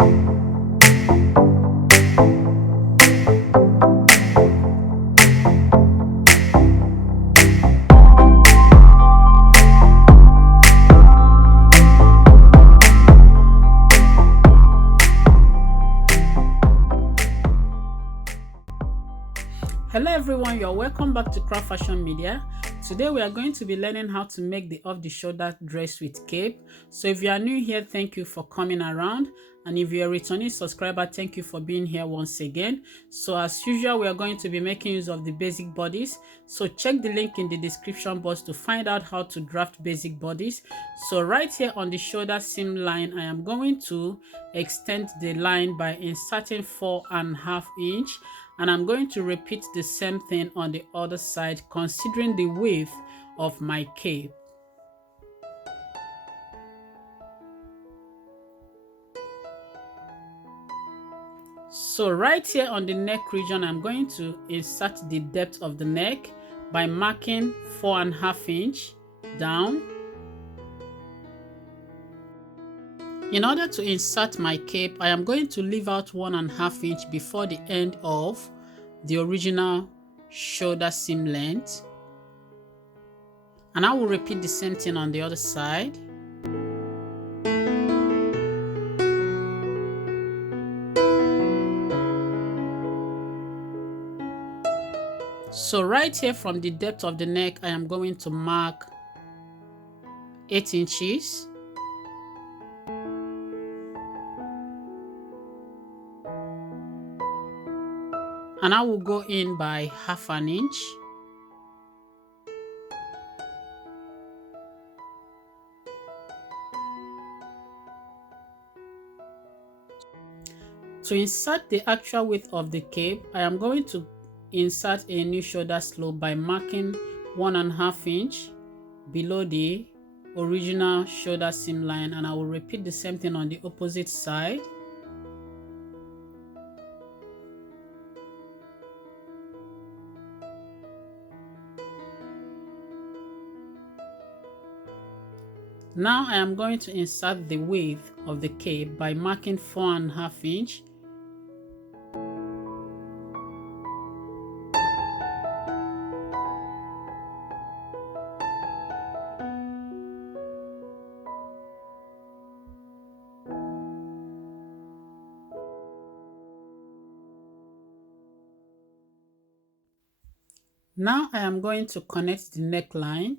Hello everyone, you're welcome back to Craft Fashion Media. Today we are going to be learning how to make the off-the-shoulder dress with cape. So if you are new here, thank you for coming around, and if you're a returning subscriber, thank you for being here once again. So as usual, we are going to be making use of the basic bodies. So check the link in the description box to find out how to draft basic bodies. So right here on the shoulder seam line, I am going to extend the line by inserting 4.5 inch, and I'm going to repeat the same thing on the other side, considering the width of my cape. So right here on the neck region, I'm going to insert the depth of the neck by marking 4.5 inch down. In order to insert my cape, I am going to leave out 1.5 inch before the end of the original shoulder seam length, and I will repeat the same thing on the other side. So right here from the depth of the neck, I am going to mark 8 inches. And I will go in by 1/2 inch. To insert the actual width of the cape, I am going to insert a new shoulder slope by marking 1.5 inch below the original shoulder seam line, and I will repeat the same thing on the opposite side. Now I am going to insert the width of the cape by marking 4.5 inch. Now I am going to connect the neckline.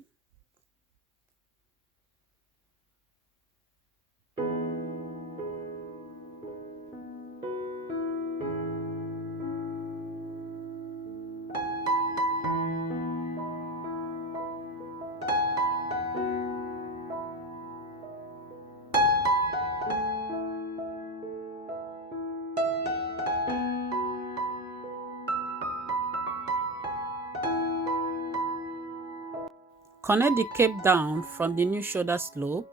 Connect the cape down from the new shoulder slope.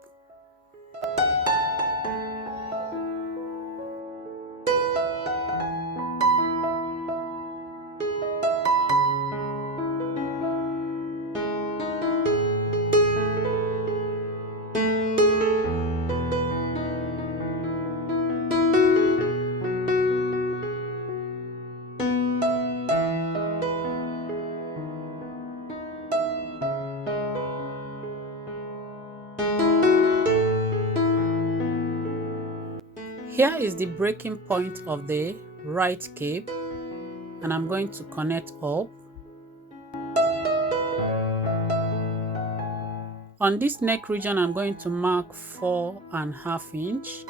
Here is the breaking point of the right cape, and I'm going to connect up. On this neck region, I'm going to mark 4.5 inch.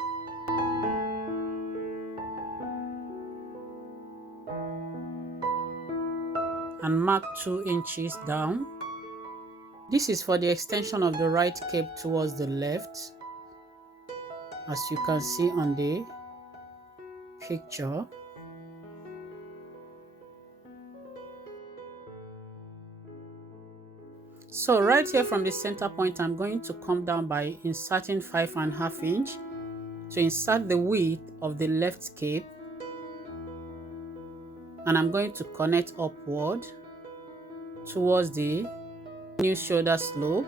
And mark 2 inches down. This is for the extension of the right cape towards the left, as you can see on the picture. So right here from the center point, I'm going to come down by inserting 5.5 inch to insert the width of the left cape, and I'm going to connect upward towards the new shoulder slope.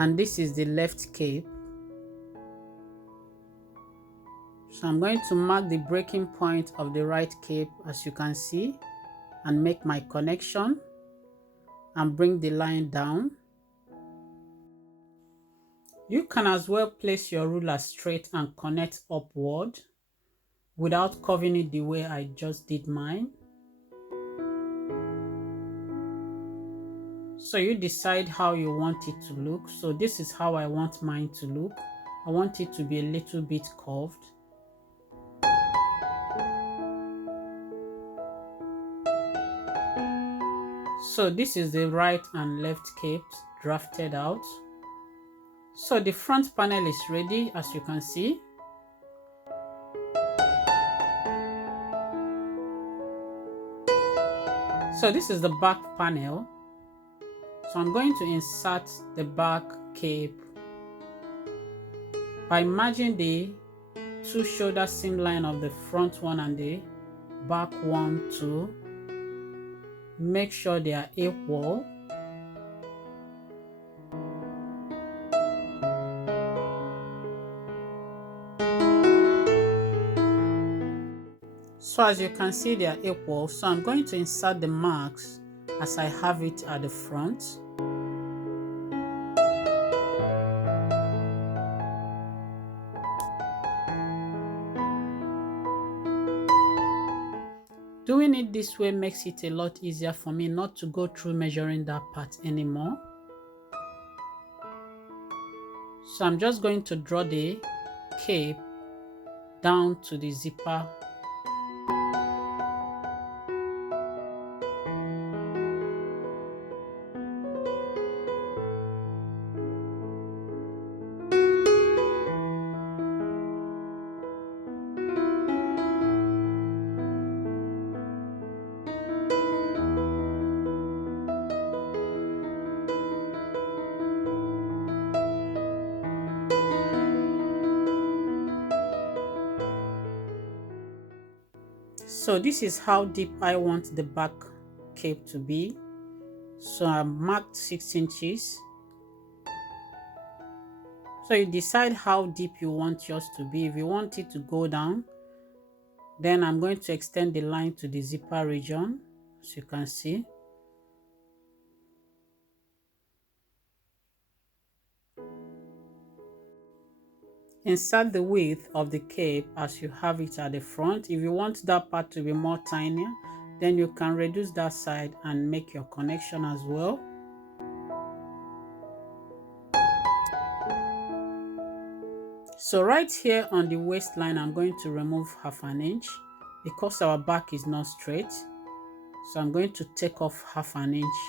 and this is the left cape. So I'm going to mark the breaking point of the right cape, as you can see, and make my connection and bring the line down. You can as well place your ruler straight and connect upward without curving it the way I just did mine. So you decide how you want it to look. So this is how I want mine to look. I want it to be a little bit curved. So this is the right and left capes drafted out. So the front panel is ready, as you can see. So this is the back panel. So I'm going to insert the back cape by merging the two shoulder seam line of the front one and the back one to make sure they are equal. So as you can see, they are equal. So I'm going to insert the marks as I have it at the front. Doing it this way makes it a lot easier for me not to go through measuring that part anymore. So I'm just going to draw the cape down to the zipper. So this is how deep I want the back cape to be. So I marked 6 inches. So you decide how deep you want yours to be. If you want it to go down, then I'm going to extend the line to the zipper region, as you can see. Insert the width of the cape as you have it at the front. If you want that part to be more tiny, then you can reduce that side and make your connection as well. So right here on the waistline, I'm going to remove 1/2 inch because our back is not straight. So I'm going to take off 1/2 inch.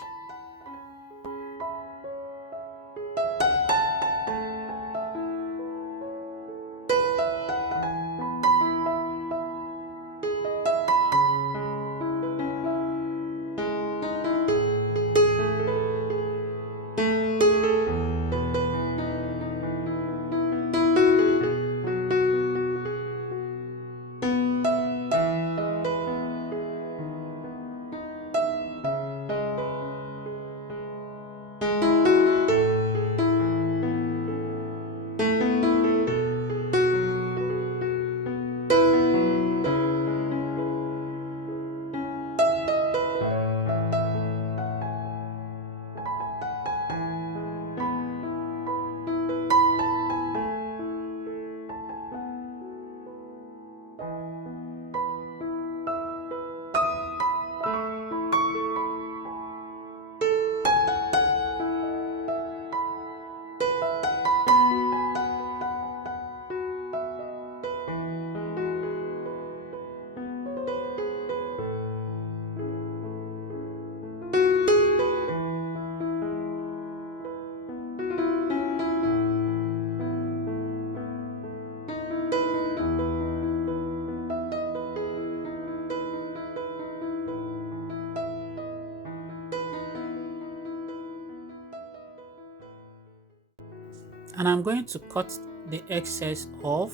And I'm going to cut the excess off.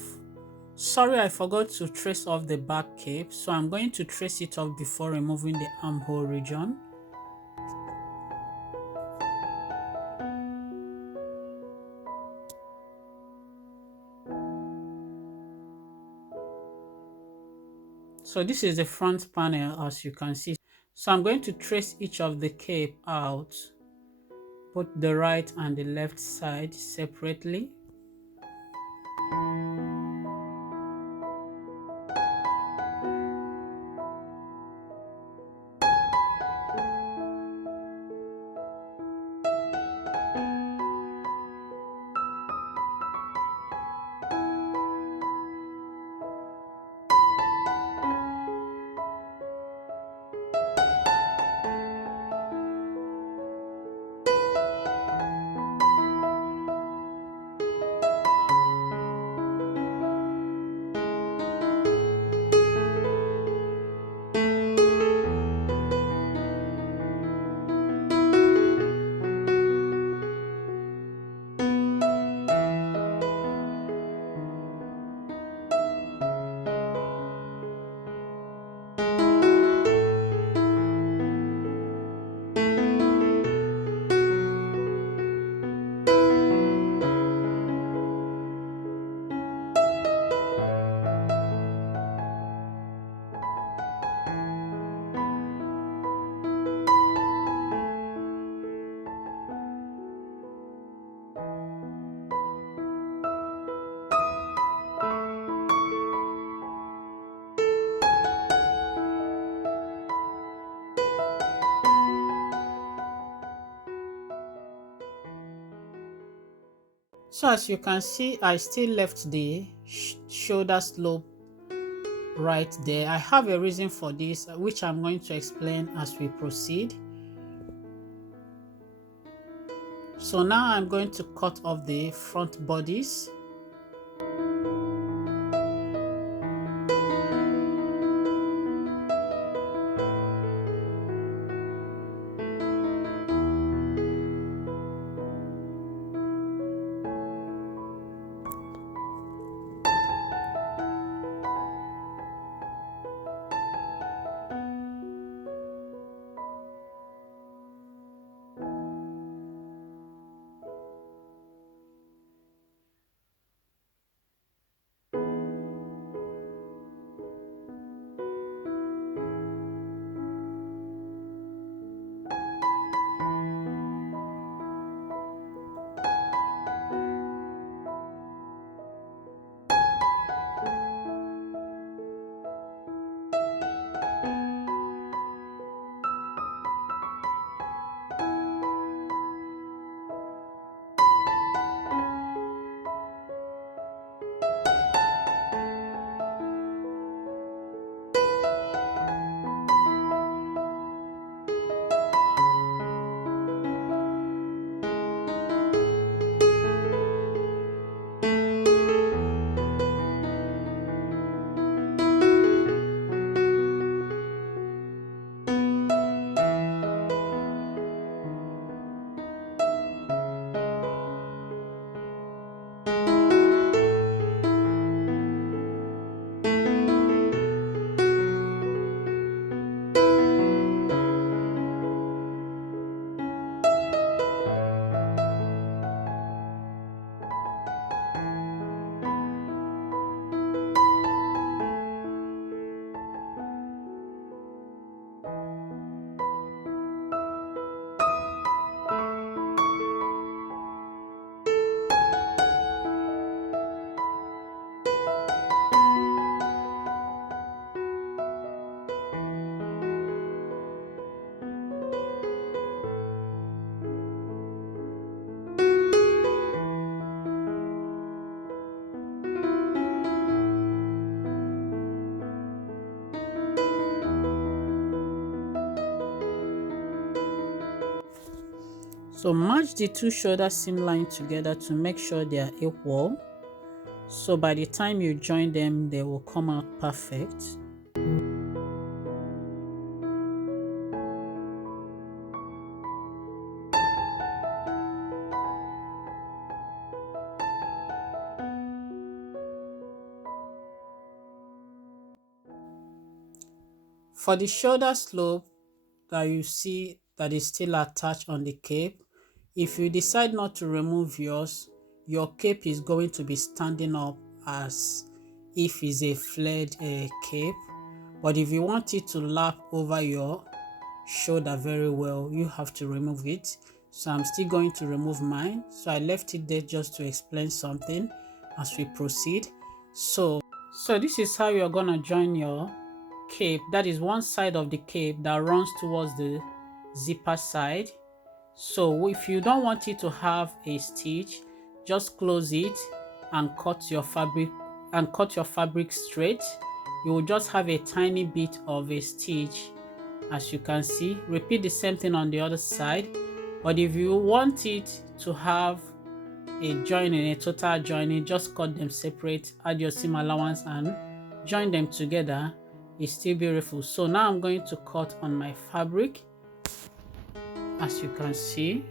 Sorry, I forgot to trace off the back cape, so I'm going to trace it off before removing the armhole region. So this is the front panel, as you can see. So I'm going to trace each of the cape out, both the right and the left side separately. So as you can see, I still left the shoulder slope right there. I have a reason for this, which I'm going to explain as we proceed. So now I'm going to cut off the front bodies. So match the two shoulder seam lines together to make sure they are equal. So by the time you join them, they will come out perfect. For the shoulder slope that you see that is still attached on the cape, if you decide not to remove yours, your cape is going to be standing up as if it's a flared cape. But if you want it to lap over your shoulder very well, you have to remove it. So I'm still going to remove mine. So I left it there just to explain something as we proceed. So this is how you're gonna join your cape. That is one side of the cape that runs towards the zipper side. So if you don't want it to have a stitch, just close it and cut your fabric straight. You will just have a tiny bit of a stitch, as you can see. Repeat the same thing on the other side. But if you want it to have a joining, a total joining, just cut them separate, add your seam allowance and join them together. It's still beautiful. So now I'm going to cut on my fabric, as you can see.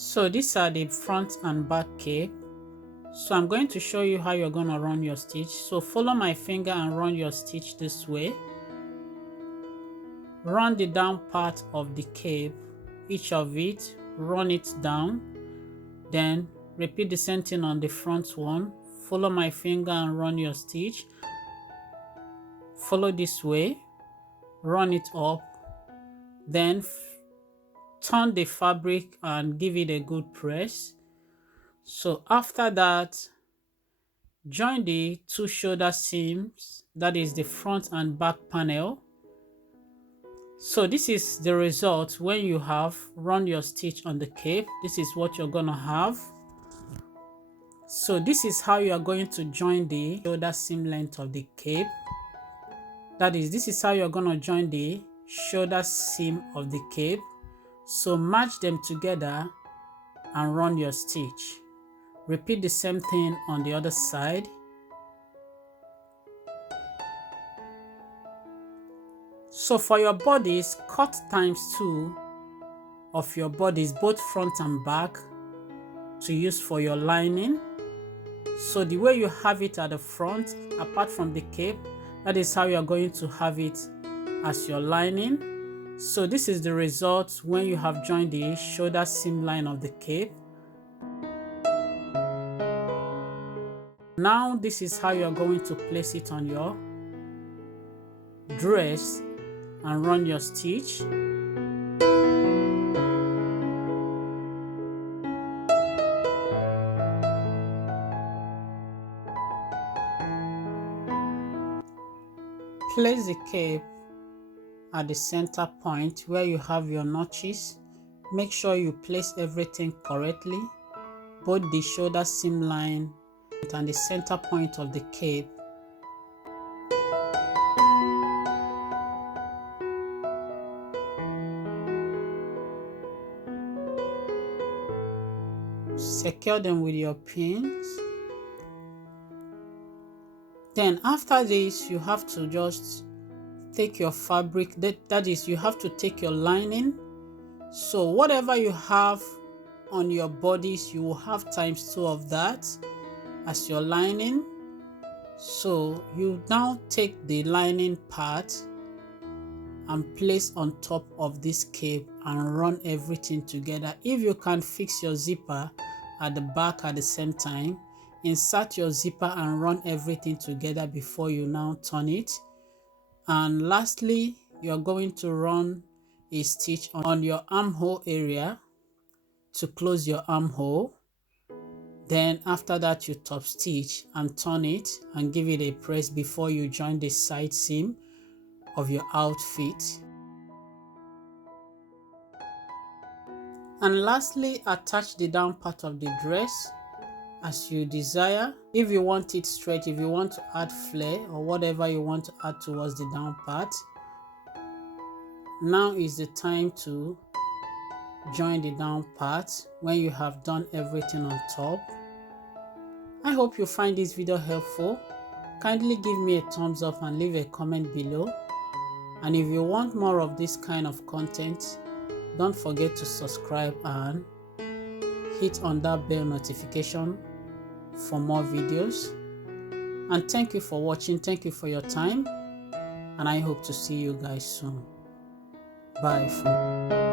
So these are the front and back cape. So I'm going to show you how you're going to run your stitch. So follow my finger and run your stitch this way. Run the down part of the cape, each of it, run it down. Then repeat the same thing on the front one. Follow my finger and run your stitch. Follow this way, run it up, then turn the fabric and give it a good press. So after that, join the two shoulder seams, that is the front and back panel. So this is the result when you have run your stitch on the cape. This is what you're gonna have. So this is how you are going to join the shoulder seam length of the cape. That is, this is how you're gonna join the shoulder seam of the cape. So match them together and run your stitch. Repeat the same thing on the other side. So for your bodies, cut ×2 of your bodies, both front and back, to use for your lining. So the way you have it at the front, apart from the cape, that is how you are going to have it as your lining. So this is the result when you have joined the shoulder seam line of the cape. Now this is how you are going to place it on your dress and run your stitch. Place the cape at the center point where you have your notches. Make sure you place everything correctly, both the shoulder seam line and the center point of the cape. Secure them with your pins. Then after this, you have to just take your fabric, that is, you have to take your lining. So whatever you have on your bodies, you will have ×2 of that as your lining. So you now take the lining part and place on top of this cape and run everything together. If you can fix your zipper at the back at the same time, insert your zipper and run everything together before you now turn it. And lastly, you're going to run a stitch on your armhole area to close your armhole. Then after that, you top stitch and turn it and give it a press before you join the side seam of your outfit. And lastly, attach the down part of the dress as you desire. If you want it straight, if you want to add flare or whatever you want to add towards the down part, now is the time to join the down part when you have done everything on top. I hope you find this video helpful. Kindly give me a thumbs up and leave a comment below. And if you want more of this kind of content, don't forget to subscribe and hit on that bell notification for more videos. And thank you for watching. Thank you for your time. And I hope to see you guys soon. Bye.